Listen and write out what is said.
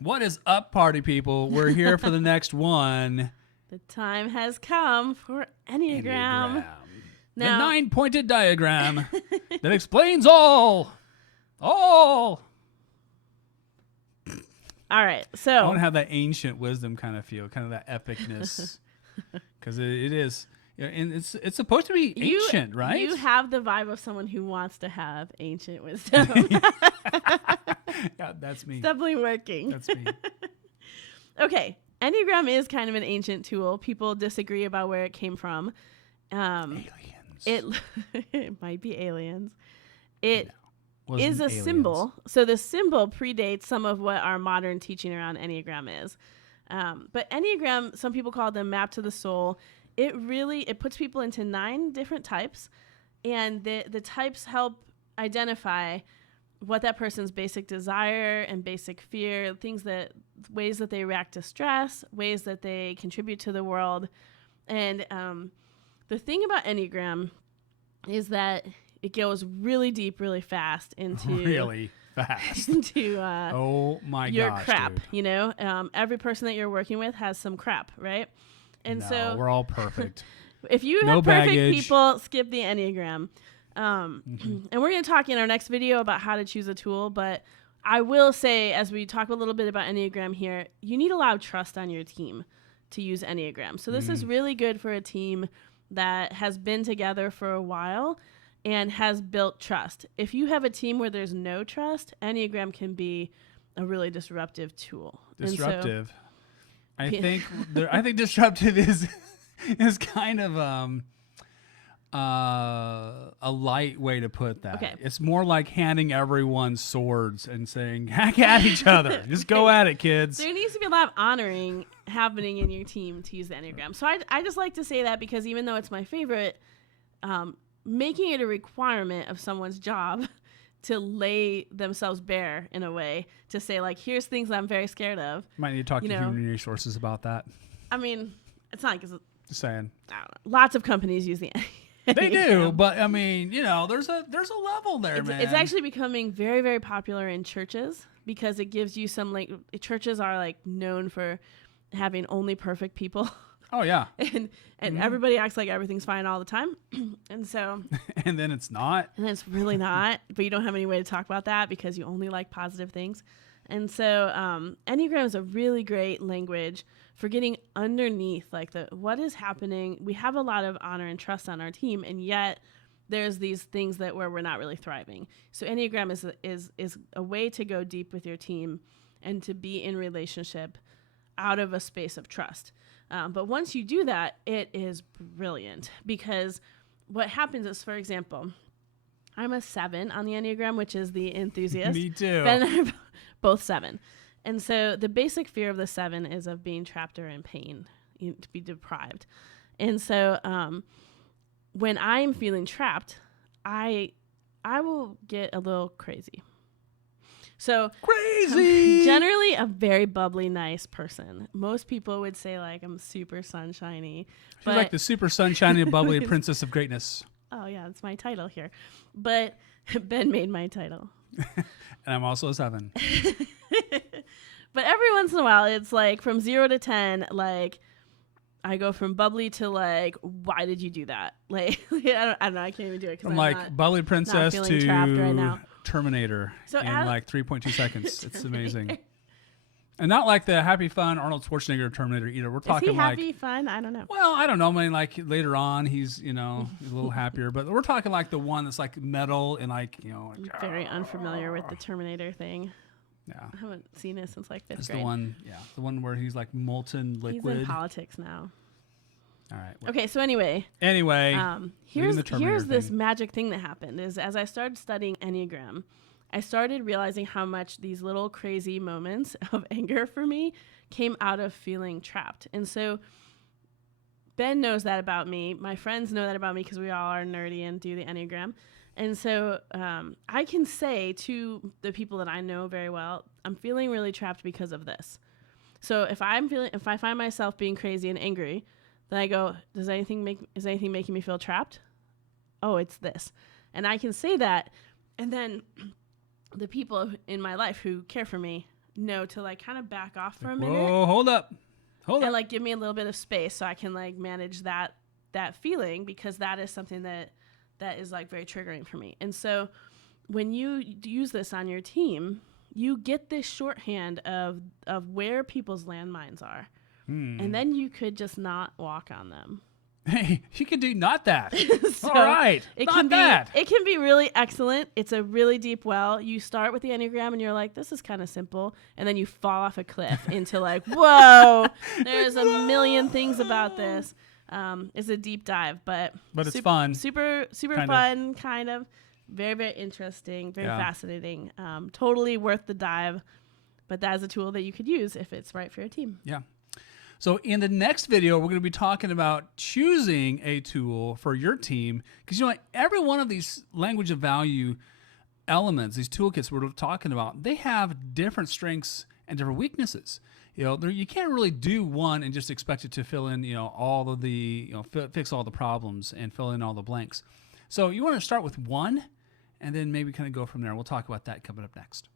What is up, party people? We're here for the next one. The time has come for Enneagram. The 9-pointed diagram that explains all. All right, so I want to have that ancient wisdom kind of feel, kind of that epicness, because it is, and it's supposed to be ancient, right? You have the vibe of someone who wants to have ancient wisdom. Yeah, that's me. It's definitely working. That's me. Okay, Enneagram is kind of an ancient tool. People disagree about where it came from. Aliens. It might be aliens. It No, is a aliens. symbol. So the symbol predates some of what our modern teaching around Enneagram is. But Enneagram, some people call them map to the soul. It puts people into 9 different types, and the types help identify what that person's basic desire and basic fear, ways that they react to stress, ways that they contribute to the world. And the thing about Enneagram is that it goes really deep, really fast into really fast into oh my your gosh, crap. dude. You know, every person that you're working with has some crap, right? And No, so we're all perfect. if you No have perfect baggage. people, skip the Enneagram. And we're going to talk in our next video about how to choose a tool. But I will say, as we talk a little bit about Enneagram here, you need a lot of trust on your team to use Enneagram. So this is really good for a team that has been together for a while and has built trust. If you have a team where there's no trust, Enneagram can be a really disruptive tool. Disruptive. I think disruptive is kind of a light way to put that. Okay. It's more like handing everyone swords and saying, hack at each other. Just go at it, kids. There needs to be a lot of honoring happening in your team to use the Enneagram. So I just like to say that because even though it's my favorite, making it a requirement of someone's job to lay themselves bare in a way to say, like, here's things I'm very scared of. Might need to talk to human resources about that. I mean, it's not because Just saying. I don't know. Lots of companies use the They do, but I mean, there's a level there, man. It's actually becoming very, very popular in churches because it gives you some, like, churches are like known for having only perfect people. Oh yeah. and everybody acts like everything's fine all the time. And so and then it's not. And it's really not, but you don't have any way to talk about that because you only like positive things. And so Enneagram is a really great language for getting underneath like what is happening. We have a lot of honor and trust on our team, and yet there's these things where we're not really thriving. So Enneagram is a way to go deep with your team and to be in relationship out of a space of trust. But once you do that, it is brilliant because what happens is, for example, I'm a 7 on the Enneagram, which is the enthusiast. Me too. Ben and I are both 7. And so the basic fear of the 7 is of being trapped or in pain, to be deprived. And so when I'm feeling trapped, I will get a little crazy. So crazy. I'm generally a very bubbly, nice person. Most people would say like I'm super sunshiny. She's like the super sunshiny and bubbly princess of greatness. Oh yeah, that's my title here. But Ben made my title. And I'm also a 7. But every once in a while, it's like from 0 to 10, like I go from bubbly to like, why did you do that? Like, I don't know. I can't even do it. From like bubbly princess to trapped right now. Terminator So in like 3.2 seconds. It's amazing. And not like the happy, fun Arnold Schwarzenegger Terminator either. We're talking Is he happy, like fun? I don't know. Well, I don't know. I mean, like later on, he's he's a little happier. But we're talking like the one that's like metal and like I'm very unfamiliar with the Terminator thing. Yeah, I haven't seen it since like 5th it's grade. the one where he's like molten liquid. He's in politics now. All right. Okay, so anyway, here's here's this magic thing that happened is as I started studying Enneagram, I started realizing how much these little crazy moments of anger for me came out of feeling trapped. And so Ben knows that about me. My friends know that about me because we all are nerdy and do the Enneagram. And so I can say to the people that I know very well, I'm feeling really trapped because of this. So if I find myself being crazy and angry, then I go, is anything making me feel trapped? Oh, it's this. And I can say that. And then the people in my life who care for me know to like kind of back off for a minute. Whoa, hold up. And like give me a little bit of space so I can like manage that feeling, because that is something that is like very triggering for me. And so when you use this on your team, you get this shorthand of where people's landmines are. And then you could just not walk on them. Hey, you can do not that. So all right. It not that. It can be really excellent. It's a really deep well. You start with the Enneagram and you're like, this is kind of simple. And then you fall off a cliff into like, whoa, there's a million things about this. It's a deep dive, but it's fun. Super fun, kind of. Very, very interesting, very fascinating. Totally worth the dive. But that is a tool that you could use if it's right for your team. Yeah. So in the next video, we're going to be talking about choosing a tool for your team, because every one of these language of value elements, these toolkits we're talking about, they have different strengths and different weaknesses. You can't really do one and just expect it to fill in, all of the, fix all the problems and fill in all the blanks. So you want to start with one and then maybe kind of go from there. We'll talk about that coming up next.